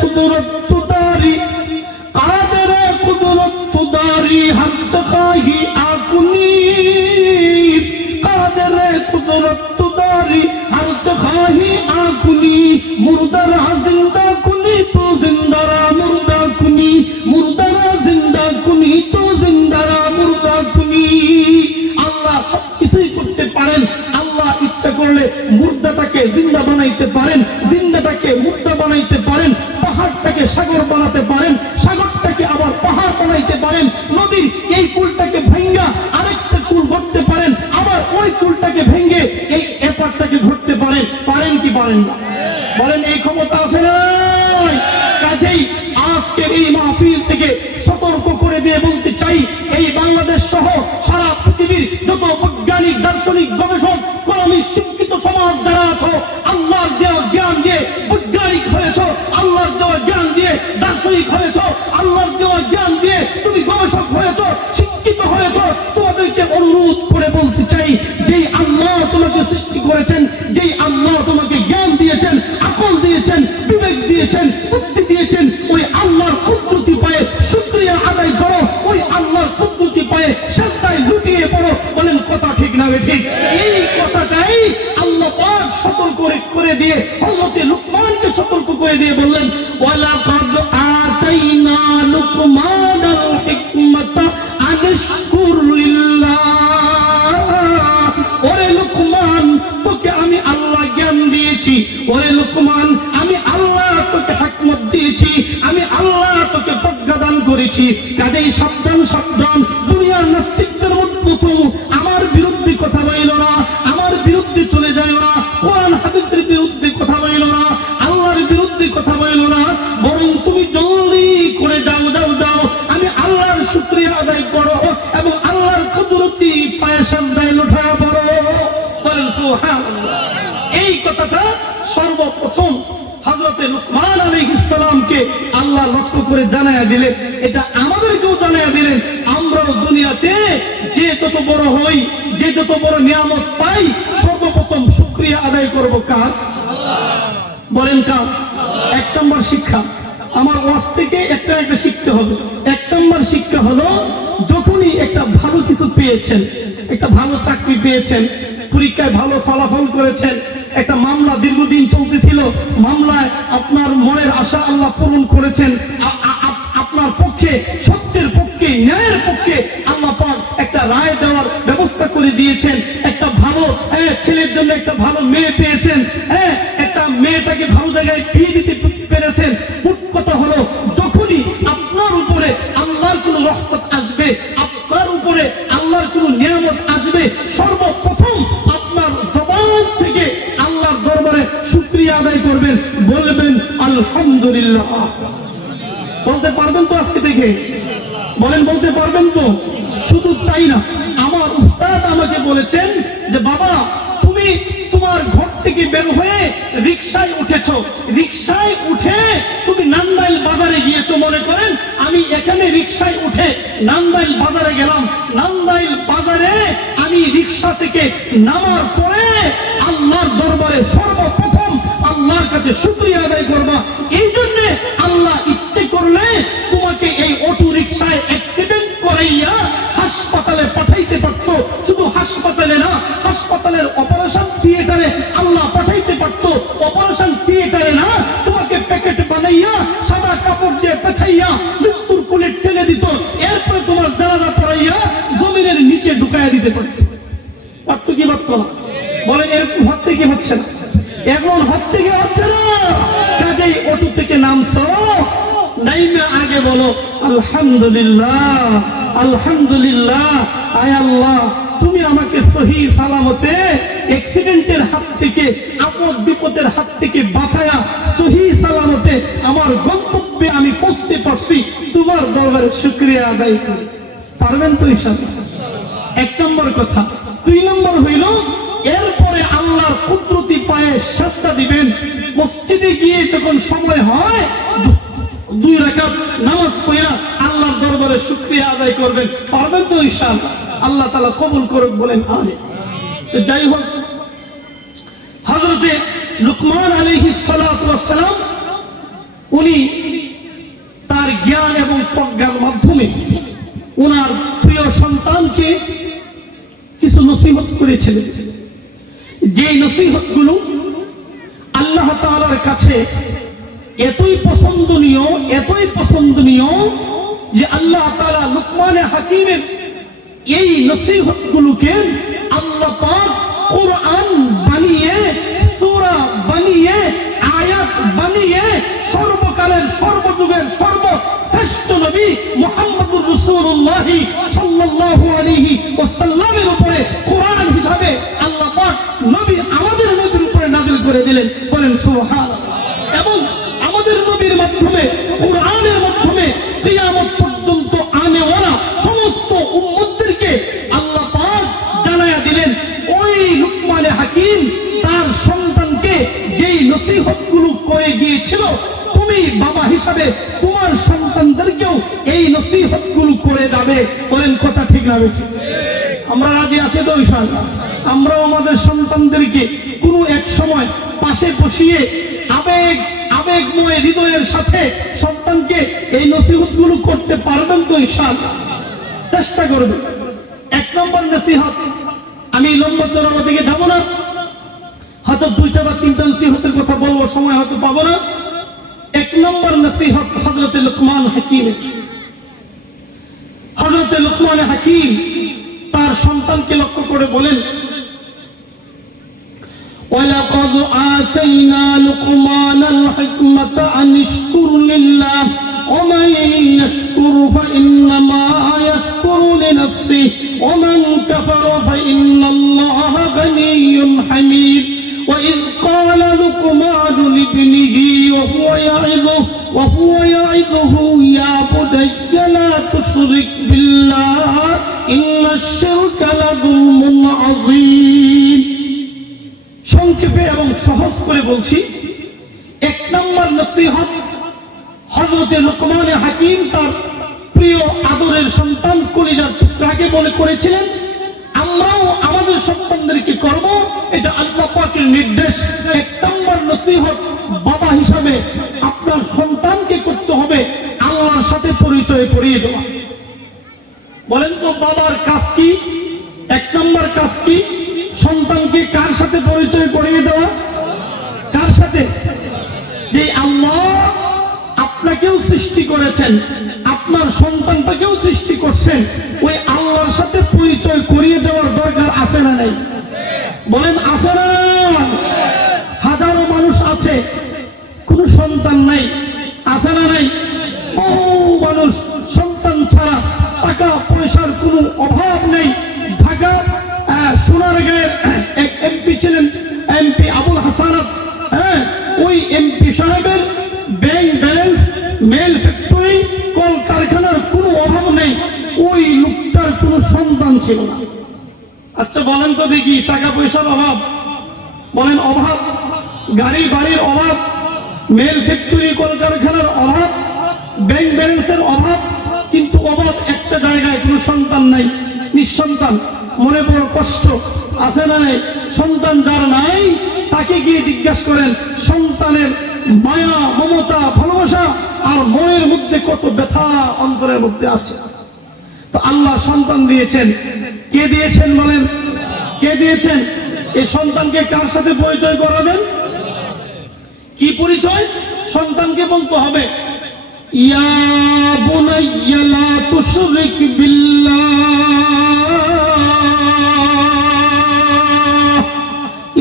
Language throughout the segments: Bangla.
কুদরত তুদারি কাদের কুদরত তুদারি হাত খাহি আকুনি কাদের কুদরত তুদারি হাত খাহি আকুনি মুর্দারা জিন্দা কুনি তো জিন্দারা মুর্দা কুনি মুর্দারা জিন্দা কুনি তো জিন্দারা মুর্দা কুনি। আল্লাহ সব কিছুই করতে পারেন। আল্লাহ ইচ্ছা করলে মুর্দাটাকে জিন্দা বানাইতে পারেন, জিন্দাটাকে মুর্দা বানাইতে পারেন, পাহাড়টাকে সাগর বানাতে পারেন, সাগরটাকে আবার পাহাড় বানাইতে পারেন, নদীর এই কুলটাকে ভেঙ্গা আরেকটা কুল গড়তে পারেন, আবার ওই কুলটাকে ভেঙ্গে এই এপারটাকে ঘুরতে পারেন। পারেন কি পারেন না? বলেন এই ক্ষমতা আছে না? কাজেই আজকের এই মাহফিল থেকে সতর্ক করে দিয়ে বলতে চাই, এই বাংলাদেশ সহ সারা পৃথিবীর যত বৈজ্ঞানিক দার্শনিক গবেষক কর্মী শিক্ষিত সমাজ যারা আছো, আল্লাহর দেওয়া জ্ঞান দিয়ে বৈজ্ঞানিক হয়েছ, আল্লাহর দেওয়া জ্ঞান দিয়ে দার্শনিক হয়েছ, আল্লাহর দেওয়া জ্ঞান দিয়ে তুমি গবেষক হয়েছ, শিক্ষিত হয়েছ, তোমাদেরকে অনুরোধ করে বলতে চাই, যেই আল্লাহ তোমাকে সৃষ্টি করেছেন, যেই আল্লাহ তোমাকে জ্ঞান দিয়েছেন, আকল দিয়েছেন, বিবেক দিয়েছেন, বুদ্ধি দিয়েছেন, ওই আল্লাহর কুদরতি পায়ে শুকরিয়া আদায় করো, ওই আল্লাহর কুদরতি পায়ে সেজদায় লুটিয়ে পড়ো। বলেন কথা ঠিক না ঠিক? এই কথাটাই আল্লাহ পাক সতর্ক করে দিয়ে হযরত লুকমানকে সতর্ক করে দিয়ে বললেন, ওয়ালাকাদ আতাইনা লুকমানাল হিকমাতা আনশকুর লিল্লাহ। ওরে লুকমান, তোকে আমি আল্লাহ জ্ঞান দিয়েছি, ওরে লুকমান আমি আল্লাহ তোকে হিকমত দিয়েছি, আমি আল্লাহ তোকে প্রজ্ঞা দান করেছি। কাজেই সাবধান সাবধান, দুনিয়ার নাস্তিকদের মতো আমার বিরুদ্ধে কথা বইল না, আমার বিরুদ্ধে চলে যায় না, কোরআন হাদিসের বিরুদ্ধে কথা বইল না, আল্লাহর বিরুদ্ধে কথা বইল না, বরং তুমি জলদি করে যাও যাও যাও, আমি আল্লাহর শুকরিয়া আদায় করো এবং আল্লাহর কুদরতি পায়ে সাজদায় লুটা পড়ো। বলেন সুবহানাল্লাহ। এই কথাটা সর্বপ্রথম হযরতে লুকমান আলাইহিস সালামকে আল্লাহ লক্ষ্য করে জানায়া দিলেন, এটা আমাদেরকেও জানায়া দিলেন। আমরাও দুনিয়াতে যে যত বড় হই, যে যত বড় নিয়ামত পাই, সর্বপ্রথম শুকরিয়া আদায় করব কার? বলেন কার? এক নম্বর শিক্ষা আমার ওয়াজ থেকে একটা একটা শিখতে হবে। এক নম্বর শিক্ষা হলো, যখনই একটা ভালো কিছু পেয়েছেন, একটা ভালো চাকরি পেয়েছেন, পরীক্ষায় ভালো ফলাফল করেছেন, একটা মামলা দীর্ঘদিন চলতেছিল, মামলায় আপনার মনের আশা আল্লাহ পূরণ করেছেন, আপনার পক্ষে সত্যের পক্ষে ন্যায়ের পক্ষে আল্লাহ পাক একটা রায় দেওয়ার ব্যবস্থা করে দিয়েছেন, একটা ভালো ছেলের জন্য একটা ভালো মেয়ে পেয়েছেন, একটা মেয়েটাকে ভালো জায়গায় বিয়ে দিতে পেরেছেন। মোট কথা হলো, যখনই আপনার উপরে আল্লাহর কোনো রহমত আসবে, আপনার উপরে আল্লাহর কোনো নিয়ামত আসবে, সর্বপ্রথম আপনার জবান থেকে আল্লাহর দরবারে শুকরিয়া আদায় করবেন, বলবেন আলহামদুলিল্লাহ। বলতে পারবেন তো আজকে থেকে? বলেন বলতে পারবেন তো? শুধু তাই না, আমার উস্তাদ আমাকে বলেছেন যে বাবা, তুমি তোমার ঘর থেকে বের হয়ে রিকশায় উঠেছো, রিকশায় উঠে তুমি নান্দাইল বাজারে গিয়েছো। মনে করেন আমি এখানে রিকশায় উঠে নান্দাইল বাজারে গেলাম, নান্দাইল বাজারে আমি রিকশা থেকে নামার পরে আল্লাহর দরবারে সর্বপ্রথম আল্লাহর কাছে শুকরিয়া আদায় করবা। এই জন্য আল্লাহ ইচ্ছে করলে তোমাকে এই অটো রিকশায় অ্যাক্সিডেন্ট করাইয়া হাসপাতালে পাঠাইতে পারত। শুধু হাসপাতালে না, হাসপাতালের অপারেশন থিয়েটারে আল্লাহ পাঠাইতে পারত। অপারেশন থিয়েটারে না, তোমাকে প্যাকেট বানাইয়া সাদা কাপড় দিয়ে পাঠাইয়া মৃত্যুর কোলে ঠেলে দিত, এরপরে তোমার জানাজা পড়াইয়া জমিনের নিচে ঢুকাইয়া দিতে পারত। পারত কি পারত না? বলেন এরকম হচ্ছে কি হচ্ছে না? এখন হচ্ছে কি হচ্ছে না? কাজেই অটো থেকে নামছো, নাইমা আগে বলো আলহামদুলিল্লাহ, আলহামদুলিল্লাহ। আয় আল্লাহ, তুমি আমাকে সহি সালামতে অ্যাক্সিডেন্টের হাত থেকে, আপদ বিপদের হাত থেকে বাঁচায়া সহি সালামতে আমার গন্তব্যে আমি পৌঁছতে পারছি, তোমার দরবারে শুকরিয়া আদায় করি। পারবেন তো ইনশাআল্লাহ? এক নম্বর কথা। দুই নম্বর হইল, এরপরে আল্লাহর কুদরতি পায়ে সাজদা দিবেন। মসজিদে গিয়ে যখন সময় হয়, 2 রাকাত নামাজ পড়া আল্লাহর দরবারে শুকরিয়া আদায় করবেন। পারবেন তো ইনশাআল্লাহ? আল্লাহ তাআলা কবুল করুক, বলেন আমিন। তো যাই হোক, হযরতে লুকমান আলাইহিস সালাতু ওয়াস সালাম উনি তার জ্ঞান এবং প্রজ্ঞার মাধ্যমে ওনার প্রিয় সন্তানকে কিছু নসিহত করেছিলেন, যে নসিহতগুলো আল্লাহ তাআলার কাছে এতই পছন্দনীয় যে আল্লাহ তাআলা লুকমান হাকিমের এই নসিহতগুলোকে আল্লাহ পাক কোরআন বানিয়ে, সূরা বানিয়ে, আয়াত বানিয়ে সর্বকালের সর্বযুগের সর্বশ্রেষ্ঠ নবী মুহাম্মদুর রাসূলুল্লাহ সাল্লাল্লাহু আলাইহি ওয়াসাল্লামের উপরে কোরআন হিসাবে আল্লাহ পাক নবী আমাদের নবীর উপরে নাযিল করে দিলেন। বলেন সুবহানাল্লাহ। এবং আমাদের নবীর মাধ্যমে, কোরআনের মাধ্যমে কিয়ামত পর্যন্ত আনেওয়ালা সমস্ত উম্মতদেরকে আল্লাহ পাক জানায়া দিলেন ওই লুকমান হাকিম তার সন্তানকে যেই নসিহতগুলো করে গিয়েছিল, তুমি বাবা হিসাবে তোমার সন্তানদেরকেও এই নসিহতগুলো করে যাবে। বলেন কথা ঠিক না বেঠিক? আমরা রাজি আছি তো ইনশাআল্লাহ? আমরাও আমাদের সন্তানদেরকে কোনো এক সময় পাশে বসিয়ে আবেগময় হৃদয়ের সাথে সন্তানকে এই নসিহতগুলো করতে পারবেন তো ইনশাআল্লাহ? চেষ্টা করবেন। এক নম্বর নসিহত, আমি লম্বা চড়ানো দিকে যাব না, হয়তো দুইটা বা তিনটা নসিহতের কথা বলবো, সময় হয়তো পাবো না। এক নম্বর নসিহত হযরত লুকমান হাকিমের। হযরত লুকমান হাকিম তার সন্তানকে লক্ষ্য করে বলেন, وَلَقَدْ آتَيْنَا لُقْمَانَ الْحِكْمَةَ أَنِ اشْكُرْ لِلَّهِ وَمَنْ يَشْكُرْ فَإِنَّمَا يَشْكُرُ لِنَفْسِهِ وَمَنْ كَفَرَ فَإِنَّ اللَّهَ غَنِيٌّ حَمِيدٌ وَإِذْ قَالَ لُقْمَانُ لِابْنِهِ وهو يعظه يا بني لا تشرك بالله إن الشرك لظلم عظيم। সংক্ষেপে এবং সহজ করে বলছি, এক নম্বর নসিহত হযরত লুকমান হাকিম তার প্রিয় আদরের সন্তান কলিজার টুকরাকে বলে করেছিলেন, আমরাও আমাদের সন্তানদেরকে করব, এটা আল্লাহ পাকের নির্দেশ। এক নম্বর নসিহত বাবা হিসাবে আপনার সন্তানকে করতে হবে আল্লাহর সাথে পরিচয় করিয়ে দেওয়া। বলেন তো বাবার কাজ কি? এক নম্বর কাজ কি? সন্তানকে কার সাথে পরিচয় করিয়ে দেওয়া? কার সাথে? যে আল্লাহ আপনাকেও সৃষ্টি করেছেন, আপনার সন্তানটাকেও সৃষ্টি করছেন, ওই আল্লাহর সাথে পরিচয় করিয়ে দেওয়ার দরকার আছে না নাই? বলেন আছে না? হাজারো মানুষ আছে কোনো সন্তান নাই, আছে না নাই? ও মানুষ সন্তান ছাড়া টাকা পয়সার কোনো অভাব নেই। ঢাকা সোনারগাঁয়ের এক এমপি ছিলেন, এমপি আবুল হাসানাত, ওই এমপি সাহেবের ব্যাংক ব্যালেন্স, মেল ফ্যাক্টরি, কল কারখানার কোনো অভাব নেই। ওই লোকটার কোনো সন্তান ছিল না। আচ্ছা বলেন তো দেখি, টাকা পয়সার অভাব, বলেন অভাব, গাড়ি বাড়ির অভাব, মেল ফ্যাক্টরি কল কারখানার অভাব, ব্যাংক ব্যালেন্সের অভাব, কিন্তু অভাব একটা জায়গায়, কোনো সন্তান নাই, নিঃসন্তান। মনে বড় কষ্ট, আছে না নাই? সন্তান যার নাই তাকে গিয়ে জিজ্ঞাসা করেন সন্তানের মায়া, মমতা, ভালোবাসা আর মনের মধ্যে কত ব্যথা অন্তরের মধ্যে আছে। তো আল্লাহ সন্তান দিয়েছেন, কে দিয়েছেন বলেন? কে দিয়েছেন? এই সন্তানকে কার সাথে পরিচয় করাবেন? কি পরিচয়? সন্তানকে বলতে হবে ইয়া বুনাইয়া লা তুশরিক বিল্লাহ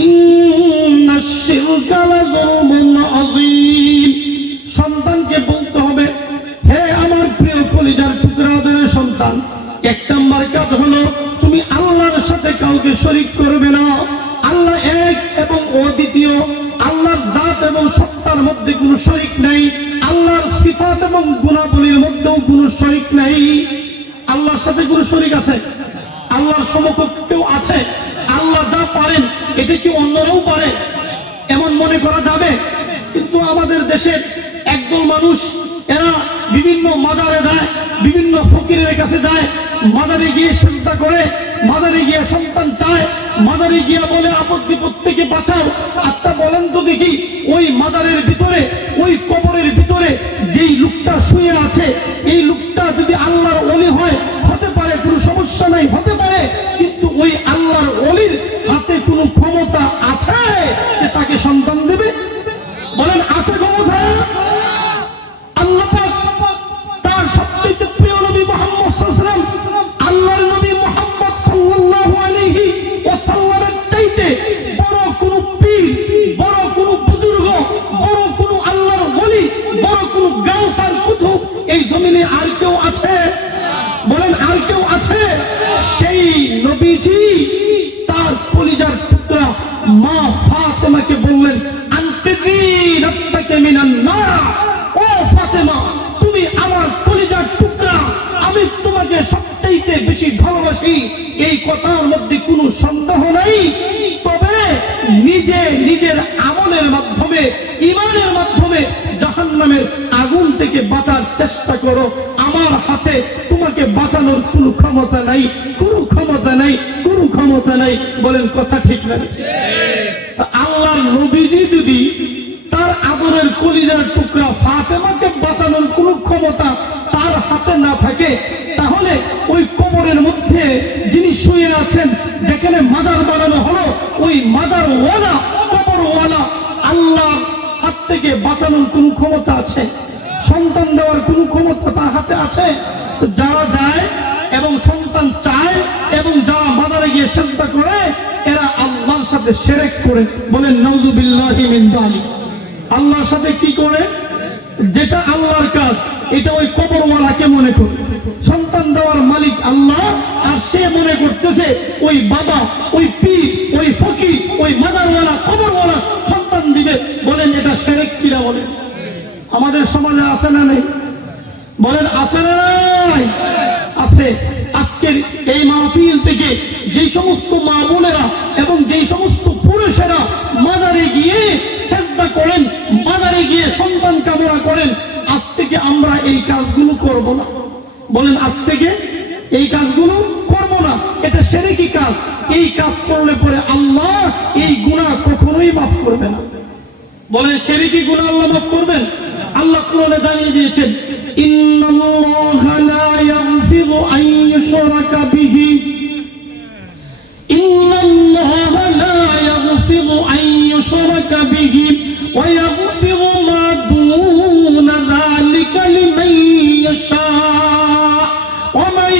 ইন্নাশ শিরকা লাযুলমুন আযীম। সন্তানকে বলতে হবে, হে আমার প্রিয় কলিজার টুকরাদের সন্তান, এক নম্বর কাজ হলো তুমি আল্লাহর সাথে কাউকে শরীক করবে না। আল্লাহ এক এবং অদ্বিতীয়, আল্লাহর দাঁত এবং সত্তার মধ্যে কোনো শরীক নাই, আল্লাহর সিফাত এবং গুণাবলীর মধ্যেও কোনো শরীক নাই। আল্লাহর সাথে কোনো শরীক আছে? আল্লাহর সমকক্ষ কেউ আছে? আল্লাহ যা পারেন এটা কি অন্যরাও পারে এমন মনে করা যাবে? কিন্তু আমাদের দেশের একদল মানুষ এরা বিভিন্ন মাজারে যায়, বিভিন্ন ফকিরের কাছে যায়, মাজারে গিয়ে সিজদা করে, মাজারে গিয়ে সন্তান চায়, মাজারে গিয়ে বলে আপদ বিপদ থেকে বাঁচাও। আচ্ছা বলেন তো দেখি, ওই মাজারের ভিতরে, ওই কবরের ভিতরে যেই লোকটা শুয়ে আছে, এই লোকটা যদি আল্লাহর ওলি হয়, হতে পারে, কোনো সমস্যা নাই, হতে পারে, কিন্তু ওই আল্লাহর ওলির হাতে কোনো ক্ষমতা আছে যে তাকে সন্তান দেবে? বলেন আছে ক্ষমতা? আল্লাহ পাক তার সবচেয়ে প্রিয় নবী মুহাম্মদ সাল্লাল্লাহু আলাইহি ওয়াসাল্লাম, আল্লাহর নবী মুহাম্মদ সাল্লাল্লাহু আলাইহি ওয়াসাল্লামের চাইতে বড় কোন পীর, বড় কোন বুজুর্গ, বড় কোন আল্লাহর ওলি, বড় কোন গাউস আর কুতুব এই জমিনে আর কেউ আছে? বলেন আর কেউ আছে? সেই নবীজি তার কলিজার টুকরা মা ফাতেমাকে বললেন, আনকিযী নাফসাকা মিনান নার, ও ফাতেমা তুমি আমার কলিজার টুকরা, আমি তোমাকে সবচেয়ে বেশি ভালোবাসি, এই কথার মধ্যে কোনো সন্দেহ নাই। তবে নিজে নিজের আমলের মাধ্যমে, ঈমানের মাধ্যমে জাহান্নামের আগুন থেকে বাঁচার চেষ্টা করো, আমার হাতে তোমাকে বাঁচানোর কোনো ক্ষমতা নাই, কোনো ক্ষমতা নাই, কোনো ক্ষমতা নাই। বলেন কথা ঠিক না? আল্লাহর নবীজি যদি তার আদরের কলিজার টুকরা ফাতেমাকে বাঁচানোর কোনো ক্ষমতা তার হাতে না থাকে, তাহলে ওই কবরের মধ্যে যিনি শুয়ে আছেন, যেখানে মাজার বানানো হলো, ওই মাজারওয়ালা, কবরওয়ালা আল্লাহর হাত থেকে বাঁচানোর কোনো ক্ষমতা আছে? সন্তান দেওয়ার কোনো ক্ষমতা তার হাতে আছে? তো যারা যায় এবং সন্তান চায় এবং যারা মাজারে গিয়ে সিজদা করে, এরা আল্লাহর সাথে শিরক করে। বলেন নাউযুবিল্লাহি মিন যালিক। আল্লাহর সাথে কি করে? যেটা আল্লাহর কাজ, এটা ওই কবরওয়ালাকে মনে করে। সন্তান দেওয়ার মালিক আল্লাহ, আর সে মনে করতেছে ওই বাবা, ওই পীর, ওই ফকির, ওই মাজারওয়ালা, কবরওয়ালা সন্তান দিবে। বলেন এটা শিরক কিনা? বলেন আমাদের সমাজে আছে না নেই? বলেন আছে না নাই? আছে। আজকের এই মাহফিল থেকে যেই সমস্ত মা বোনেরা এবং যেই সমস্ত পুরুষেরা মাজারে গিয়ে সিজদা করেন, মাজারে গিয়ে সন্তান কামনা করেন, আজ থেকে আমরা এই কাজগুলো করব না। বলেন আজ থেকে এই কাজগুলো করব না। এটা শিরকি কাজ। এই কাজ করলে পরে আল্লাহ এই গুনাহ কখনোই মাফ করবে না। বলেন শিরকি গুনাহ আল্লাহ মাফ করবেন? আল্লাহ কোরআনে জানিয়ে দিয়েছেন, ইন্নাল্লাহা লা ইয়াগফিরু আন ইউশরাকা বিহি, ইন্নাল্লাহা লা ইয়াগফিরু আন ইউশরাকা বিহি ওয়া ইয়াগফিরু মা দুনা যালিকা লিমান ইয়াশা ওয়া মান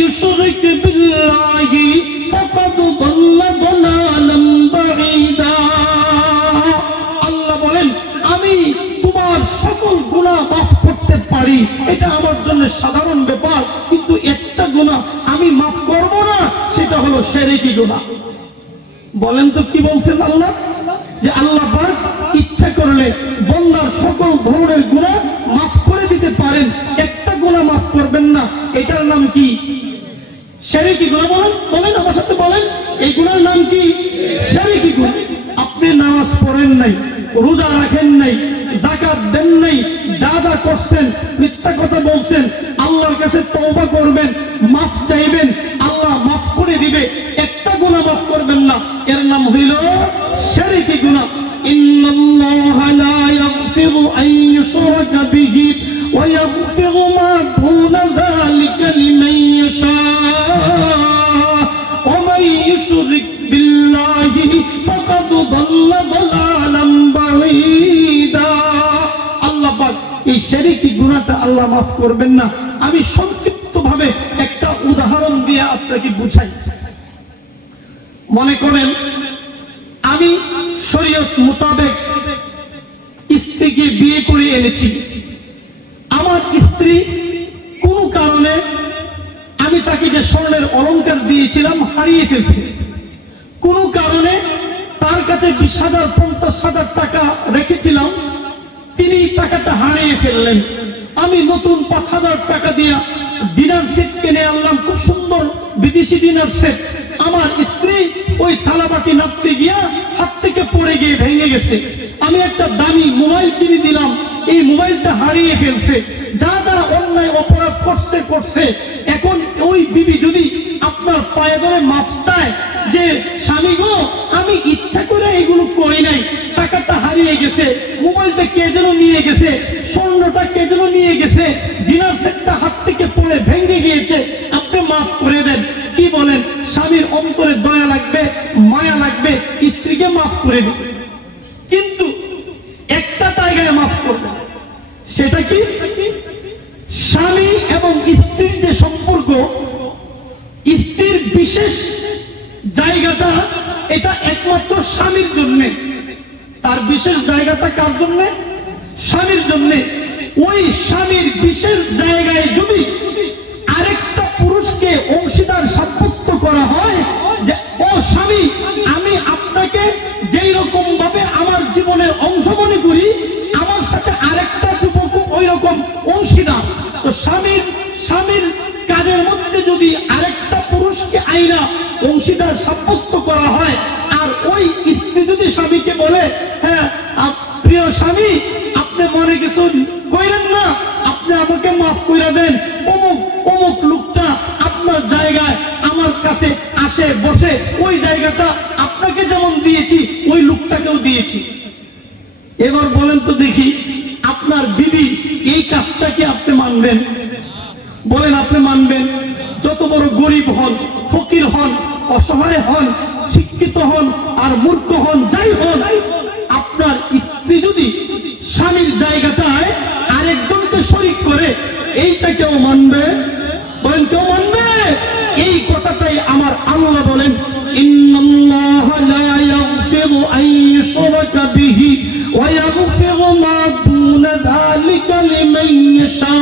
ইউশরিক বিল্লাহি ফাকাদ দাল্লা দালালাম বাঈদা। আল্লাহ বলেন, আমি তোমার সকল গুনাহ মাফ করতে পারি, এটা আমার জন্য সাধারণ ব্যাপার, কিন্তু একটা গুনাহ আমি মাফ করব না, সেটা হলো শিরকি গুনাহ। বলেন তো কি বলছেন আল্লাহ? যে আল্লাহ পাক ইচ্ছা করলে বান্দার সকল ধরনের গুনাহ মাফ করে দিতে পারেন, একটা গুনাহ মাফ করবেন না। এটার নাম কি? শিরকি গুনাহ। বলেন, বলেন আমার সাথে বলেন, এই গুনার নাম কি? শিরকি গুনাহ। আপনি নামাজ পড়েন নাই, রোজা রাখেন নাই, যাকাত দেন নাই, যা যা করছেন, মিথ্যা কথা বলছেন, আল্লাহর কাছে তওবা করবেন, মাফ চাইবেন, আল্লাহ মাফ করে দিবে। একটা গুনাহ মাফ করবেন না, এর নাম হইল শিরকি গুনাহ। ইন্নাল্লাহা লা ইয়াগফিরু আন ইউশরাকা বিহি ওয়া ইয়াগফিরু মা দুনা যালিকা লিমান ইয়াশা ওয়া মান ইউশরিক বিল্লাহি ফাকাদ দাল্লা দালালাম বাঈদা। আল্লাহ পাক এই শিরকি গুনাহটা আল্লাহ মাফ করবেন না। আমি সংক্ষিপ্তভাবে একটা উদাহরণ দিয়ে আপনাকে বুঝাই। মনে করেন আমি শরীয়ত মোতাবেক স্ত্রীকে বিয়ে করে এনেছি। আমার স্ত্রী কোনো কারণে আমি তাকে যে স্বর্ণের অলংকার দিয়েছিলাম হারিয়ে ফেলছে। কোনো কারণে তার কাছে 20,000 50,000 টাকা রেখেছিলাম, তিনি টাকাটা হারিয়ে ফেললেন। আমি নতুন 5,000 টাকা দিয়ে ডিনার সেট কিনে আনলাম, খুব সুন্দর বিদেশি ডিনার সেট। আমার স্ত্রী ওই থালাবাটি নাপতে গিয়া হাত থেকে পড়ে গিয়ে ভেঙে গেছে। আমি একটা দামি মোবাইল কিনে দিলাম, এই মোবাইলটা হারিয়ে ফেলছে, যা যা অন্যায় অপরাধ করছে, এখন ওই বিবি যদি আপনার পায়ে ধরে মাফ চায় যে স্বামী গো আমি ইচ্ছা করে এগুলো করি নাই, টাকাটা হারিয়ে গেছে, মোবাইলটা কে যেন নিয়ে গেছে, স্বর্ণটা কে যেন নিয়ে গেছে, ডিনার সেটটা হাত থেকে পড়ে ভেঙে গিয়েছে, আপনি মাফ করে দেন, কি বলেন? স্বামীর অন্তরে দয়া লাগবে, মায়া লাগবে, স্ত্রীকে মাফ করে দেবে। কিন্তু একটা জায়গায় মাফ করবে, সেটা কি? স্বামী এবং স্ত্রীর যে সম্পর্ক, স্ত্রীর বিশেষ জায়গাটা এটা একমাত্র স্বামীর জন্য, তার বিশেষ জায়গাটা কার জন্য? স্বামীর জন্য। ওই স্বামীর বিশেষ জায়গায় যদি আরেকটা পুরুষকে অংশীদার সাব্যস্ত করা হয় যে ও স্বামী আমি আপনাকে যেই রকম ভাবে আমার জীবনের অংশ মনে করি, আমার সাথে আরেকটা যুবক ওই রকম অংশীদার, তো স্বামীর কাজের মধ্যে যদি আরেকটা পুরুষকে আইনা অংশীদার সাব্যস্ত করা হয়, আর ওই স্ত্রী যদি স্বামীকে বলে হ্যাঁ প্রিয় স্বামী আপনি মনে কিছু কইরেন না, আপনি আমাকে মাফ করে দেন, অমুক লোকটা আপনার জায়গায় আমার কাছে আসে বসে, ওই জায়গাটা আপনাকে যেমন দিয়েছি ওই লোকটাকেও দিয়েছি। এবার বলেন তো দেখি আপনার বিবি এই কাজটাকে আপনি মানবেন? বলেন আপনি মানবেন? যত বড় গরিব হন, ফকির হন, অসহায় হন, শিক্ষিত হন আর মূর্খ হন, যাই হন, আপনার স্ত্রী যদি স্বামীর জায়গাটায় আরেকজনকে শরীক করে, এইটা কেউ মানবে? বলেন কেউ মানবে? এই কথাটাই আমার আল্লাহ বলেন, ইন্নাল্লাহা লা ইয়াগফিরু আন ইউশরাকা বিহি ওয়া ইয়াগফিরু মা দুনা যালিকা লিমান ইয়াশা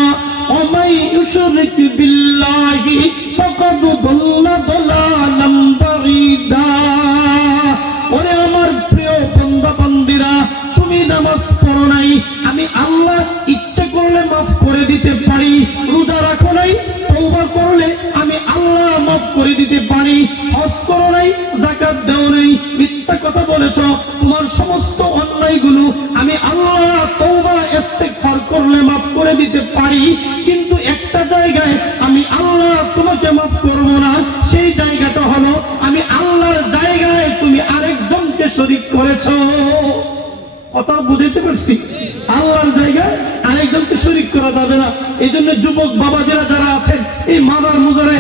ওয়া মান ইউশরিক বিল্লাহি ফাকাদ দাল্লা দালালাম বাঈদা। ওরে আমার প্রিয় বান্দা বান্দীরা, তুমি নামাজ পড়ো নাই, আমি আল্লাহ ইচ্ছা করলে মাফ করে দিতে পারি। রোজা রাখো নাই, তওবা করলে আমি আল্লাহ মাফ করে দিতে পারি। হজ করো নাই, যাকাত দাও নাই, মিথ্যা কথা বলেছো, তোমার সমস্ত অন্যায়গুলো আমি আল্লাহ তওবা ইস্তিগফার করলে মাফ করে দিতে পারি। কিন্তু একটা জায়গায় আমি আল্লাহ তোমাকে মাফ করব না, সেই জায়গাটা হলো আমি আল্লাহর জায়গায় তুমি আরেকজনকে শরীক করেছো। কথা বুঝাইতে পারছি? আল্লাহর জায়গায় আরেকজনকে শরীক করা যাবে না। এই জন্য যুবক বাবাজিরা যারা আছেন, এই মাজার মুজারে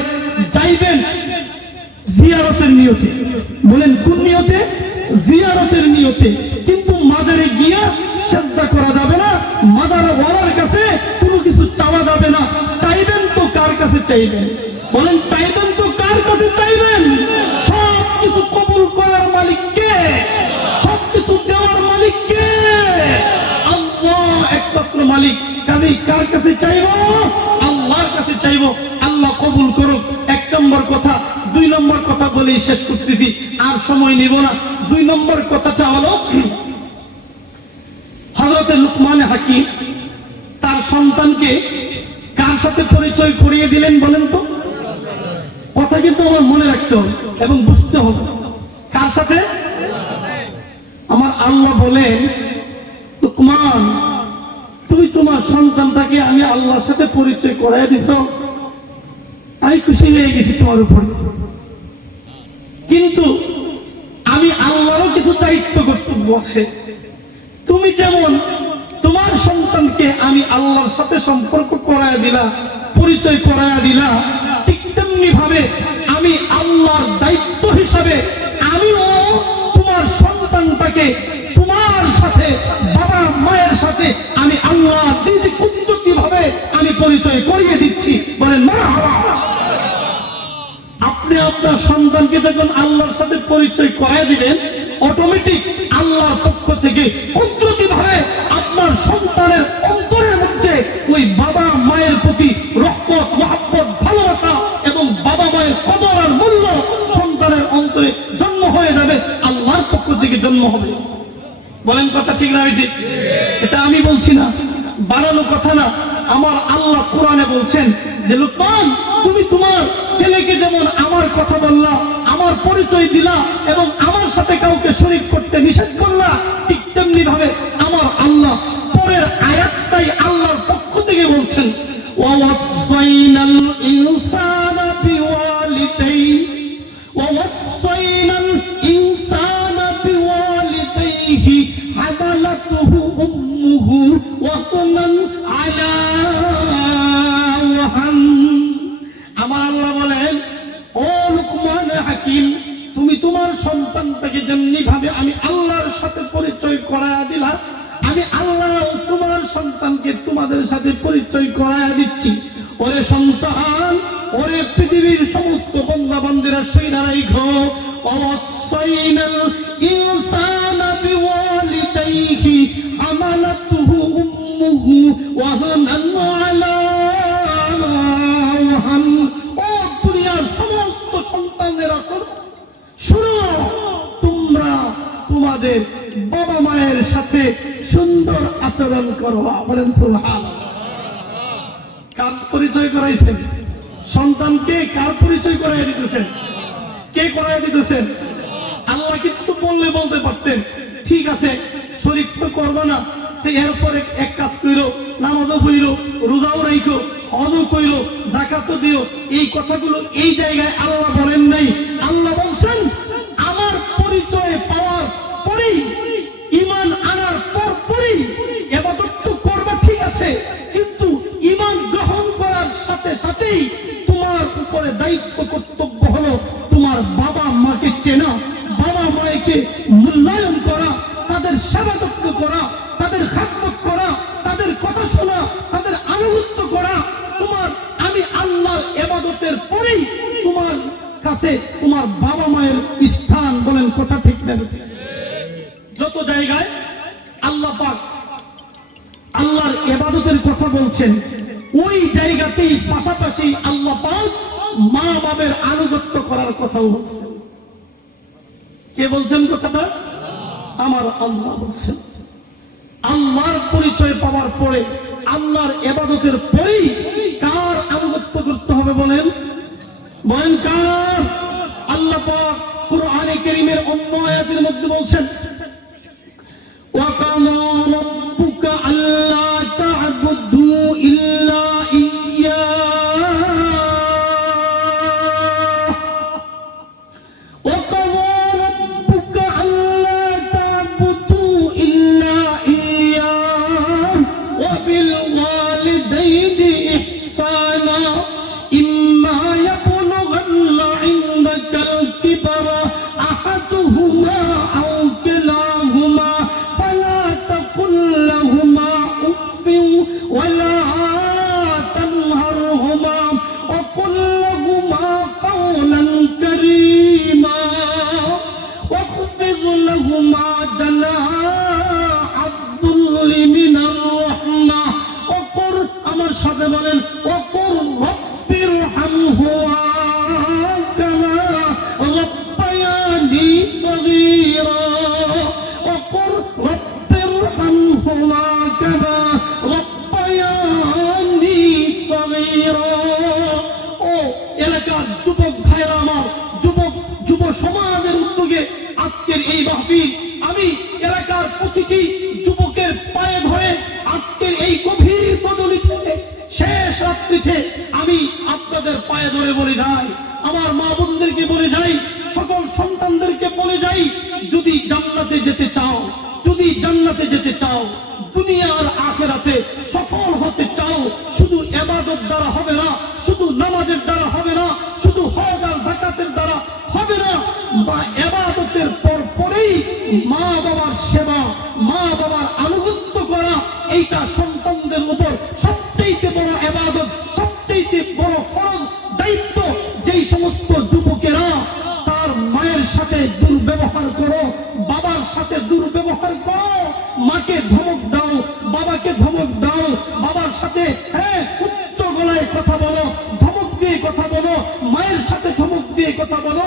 যাইবেন জিয়ারতের নিয়তে। বলেন কোন নিয়তে? জিয়ারতের নিয়তে। কিন্তু মাজারে গিয়া সিজদা করা যাবে না, মাজার ওয়ালার কাছে কোনো কিছু চাওয়া যাবে না। চাইবেন তো কার কাছে চাইবেন? বলেন চাইবেন তো কার কাছে চাইবেন? সব কিছু কবুল করার মালিক কে? সব কিছু দেওয়ার মালিক কে? আল্লাহ একমাত্র মালিক। কাজেই কার কাছে চাইব? আল্লাহর কাছে চাইব। আল্লাহ কবুল করুক। এক নম্বর কথা। দুই নম্বর কথা বলেই শেষ করতেছি, আর সময় নিব না। দুই নম্বর কথাটা হলো হযরত লুকমান হাকিম তার সন্তানকে কার সাথে পরিচয় করিয়ে দিলেন বলেন তো? কথা কিন্তু আমার মনে রাখতে হবে এবং বুঝতে হবে। কার সাথে? আমার আল্লাহ বলেন, লুকমান তুমি তোমার সন্তানটাকে আমি আল্লাহর সাথে পরিচয় করাই দিছ, আমি খুশি হয়ে গেছি তোমার উপর। কিন্তু আমি আল্লাহরও কিছু দায়িত্ব কর্তব্য আছে। তুমি যেমন তোমার সন্তানকে আমি আল্লাহর সাথে সম্পর্ক করায় দিলা, পরিচয় করায় দিলা, ঠিক তেমনি ভাবে আমি আল্লাহর দায়িত্ব হিসাবে আমিও তোমার সন্তানটাকে তোমার সাথে, বাবা মায়ের সাথে আমি আল্লাহ দিদি কুদরতি ভাবে আমি পরিচয় করিয়ে দিচ্ছি। বলেন মারহাবা। আপনি আপনার সন্তানকে যখন আল্লাহর সাথে পরিচয় করায় দিবেন, অটোমেটিক আল্লাহর পক্ষ থেকে কুদরতি ভাবে আপনার সন্তানের অন্তরের মধ্যে ওই বাবা মায়ের প্রতি রহমত, মহব্বত, ভালোবাসা এবং বাবা মায়ের কদর আর মূল্য সন্তানের অন্তরে জন্ম হয়ে যাবে, আল্লাহর পক্ষ থেকে জন্ম হবে। বলেন কথা ঠিক না হয়েছে? এটা আমি বলছি না, বানানো কথা না, আমার আল্লাহ কোরআনে বলছেন যে লুকমান তুমি তোমার ছেলেকে যেমন আমার কথা বললা, আমার পরিচয় দিলা এবং আমার সাথে কাউকে শরীক করতে নিষেধ করলা, ঠিক তেমনি ভাবে আমার আল্লাহ পরের আয়াত বলছেন ওয়াসাইনাল ইনসানা বিওয়ালিদাইহি ওয়াসাইনাল ইনসানা বিওয়ালিদাইহি হামালাতুহু উম্মুহু ওয়াহনান আলা ওয়াহান। আমার আল্লাহ বলেন, ও লুকমান হাকিম, তুমি তোমার সন্তানটাকে যেমনি ভাবে আমি আল্লাহর সাথে পরিচয় করায়া দিলাম, আমি আল্লাহ তোমার সন্তানকে তোমাদের সাথে পরিচয় করায়া দিচ্ছি। ওরে সন্তান, ওরে পৃথিবীর সমস্ত বান্দা বান্দিরা শুইনা রাখো, ওয়াসাইনাল ইনসানা বিওয়ালিদাইহি হামালাতুহু উম্মুহু ওয়াহনান আলা ওয়াহান। ও দুনিয়ার সমস্ত সন্তানেরা শুনো, তোমরা তোমাদের বাবা মায়ের সাথে সুন্দর আচরণ করো। বলেন সুবহানাল্লাহ। কার পরিচয় করাইছেন? সন্তানকে কার পরিচয় করাই দিতেছেন? কে করাই দিতেছেন? আল্লাহ কিন্তু বললে বলতে পারতেন, ঠিক আছে শরীক তো করবো না, এরপরে এক কাজ কইরো, নামাজও পড়িল, রোজাও রাইখো, হজও কইরো, যাকাতও দিও। এই কথাগুলো এই জায়গায় আল্লাহ বলেন নাই। আল্লাহ বলছেন আমার পরিচয় পাওয়ার পরেই, ঈমান আনার পরেই ইবাদত তো করবে, ঠিক আছে, কিন্তু ঈমান গ্রহণ করার সাথে সাথেই তোমার উপরে দায়িত্ব কর্তব্য হলো তোমার বাবা মাকে চেনা, বাবা মাকে মূল্যায়ন করা, তাদের সেবা যত্ন করা, তাদের খাদমত করা, তাদের কথা শোনা, তাদের আনুগত্য করা। তোমার আমি আল্লাহর ইবাদতের পরেই তোমার কাছে তোমার বাবা মায়ের স্থান। বলেন কথা ঠিক না? যত জায়গায় আল্লাহ পাক আল্লাহর ইবাদতের কথা বলছেন, ওই জায়গাতেই পাশাপাশি আল্লাহ পাক মা বাবার আনুগত্য করার কথাও বলছেন। কে বলছেন কথাটা? আমার আল্লাহ বলছেন। আল্লাহর পরিচয় পাওয়ার পরে, আল্লাহর ইবাদতের পরেই কার আনুগত্য করতে হবে? বলেন বলেন কার? আল্লাহ পাক কুরআনে কারীমের অন্য আয়াতের মধ্যে বলছেন, وَقَضَى رَبُّكَ أَلَّا تَعْبُدُوا إِلَّا إِيَّاهُ وَقَضَى رَبُّكَ أَلَّا تَعْبُدُوا إِلَّا إِيَّاهُ وَبِالْوَالِدَيْنِ إِحْسَانًا إِمَّا يَبْلُغَنَّ عِندَكَ الْكِبَرَ أَحَدُهُمَا أَوْ كِلَاهُمَا فلا تقل لهما أف ولا تنهرهما وقل لهما قولا كريما واخفض لهما جناح الذل من الرحمة وقل আমার সাথে বলেন وقل رب ارحمهما كما ربياني صغيرا وقل رب ارحمهما كما ربياني صغيرا। ও এলাকার যুবক ভাইরা আমার, যুব সমাজের উদ্যোগে আজকের এই মাহফিল, আমি এলাকার প্রতিটি যুবকের পায়ে ধরে আজকের এই গভীর বদলি থেকে শেষ রাত্রিতে আমি আপনাদের পায়ে ধরে বলে যাই, আমার মা বোনদেরকে বলে যাই, সকল সন্তানদেরকে বলে যাই, যদি জান্নাতে যেতে চাও, যদি জান্নাতে যেতে চাও, দুনিয়ার আখিরাতে সফল হতে চাও, শুধু ইবাদত দ্বারা হবে না, শুধু নামাজের দ্বারা হবে না, শুধু হজ আর যাকাতের দ্বারা হবে না, বা ইবাদতের পরেই মা বাবার সেবা, মা বাবার আনুগত্য করা, এইটা সন্তানদের উপর সবচেয়ে বড় ইবাদত, সবচেয়ে বড় ফরজ দায়িত্ব। যেই সমস্ত যুবকেরা তার মায়ের সাথে দুর্ব্যবহার করো, বাবার সাথে দুর্ব্যবহার করো, মাকে ধমক দাও, বাবাকে ধমক দাও, বাবার সাথে উচ্চ গলায় কথা বলো, ধমক দিয়ে কথা বলো, মায়ের সাথে ধমক দিয়ে কথা বলো,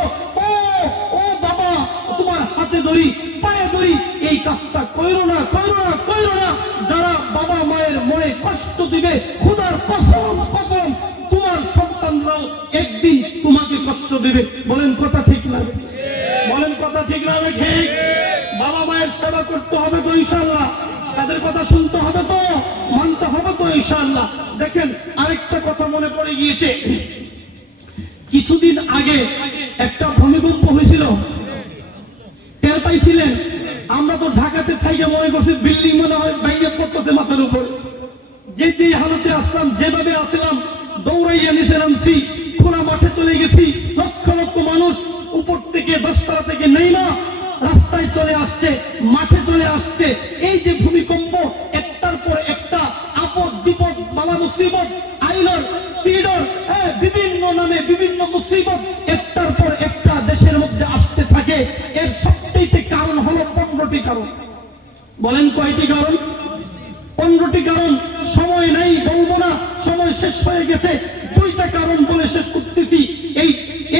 ও বাবা তোমার হাতে ধরি, পায়ে ধরি, এই কাজটা কইরো না, কইরো না, কইরো না। যারা বাবা মায়ের মনে কষ্ট দিবে, খোদার কসম কসম তোমার সন্তানরাও একদিন তোমাকে কষ্ট দেবে। বলেন কথা ঠিক না? বলেন কথা ঠিক না? ঠিক। বাবা মায়ের সেবা করতে হবে তো ইনশাআল্লাহ, তাদের কথা শুনতে হবে তো, মানতে হবে তো ইনশাআল্লাহ। দেখেন আরেকটা কথা মনে পড়ে গিয়েছে, কিছুদিন আগে একটা ভূমিকম্প হয়েছিল, টের পাইছিলেন? আমরা তো ঢাকাতে থাইকে মনে করছি বিল্ডিং মনে হয় ভেঙে পড়তেছে মাথার উপর। যে যে হালতে আসলাম, যেভাবে আসলাম, দৌড়াইয়া নিচে নামছি, খোলা মাঠে চলে গেছি, লক্ষ লক্ষ মানুষ উপর থেকে 10 তলা থেকে নেই না রাস্তায় চলে আসছে, মাঠে চলে আসছে। এই যে ভূমিকম্প, একটার পর একটা আপদ বিপদ বালা মুসিবত আইলর সিডর, বিভিন্ন নামে বিভিন্ন মুসিবত একটার পর একটা দেশের মধ্যে আসতে থাকে। এর সবচেয়ে কারণ হলো 15টি কারণ। বলেন কয়টি কারণ? 15টি কারণ। সময় নাই, বলবো না, সময় শেষ হয়ে গেছে। 2টা কারণ বলে শেষ করতেছি।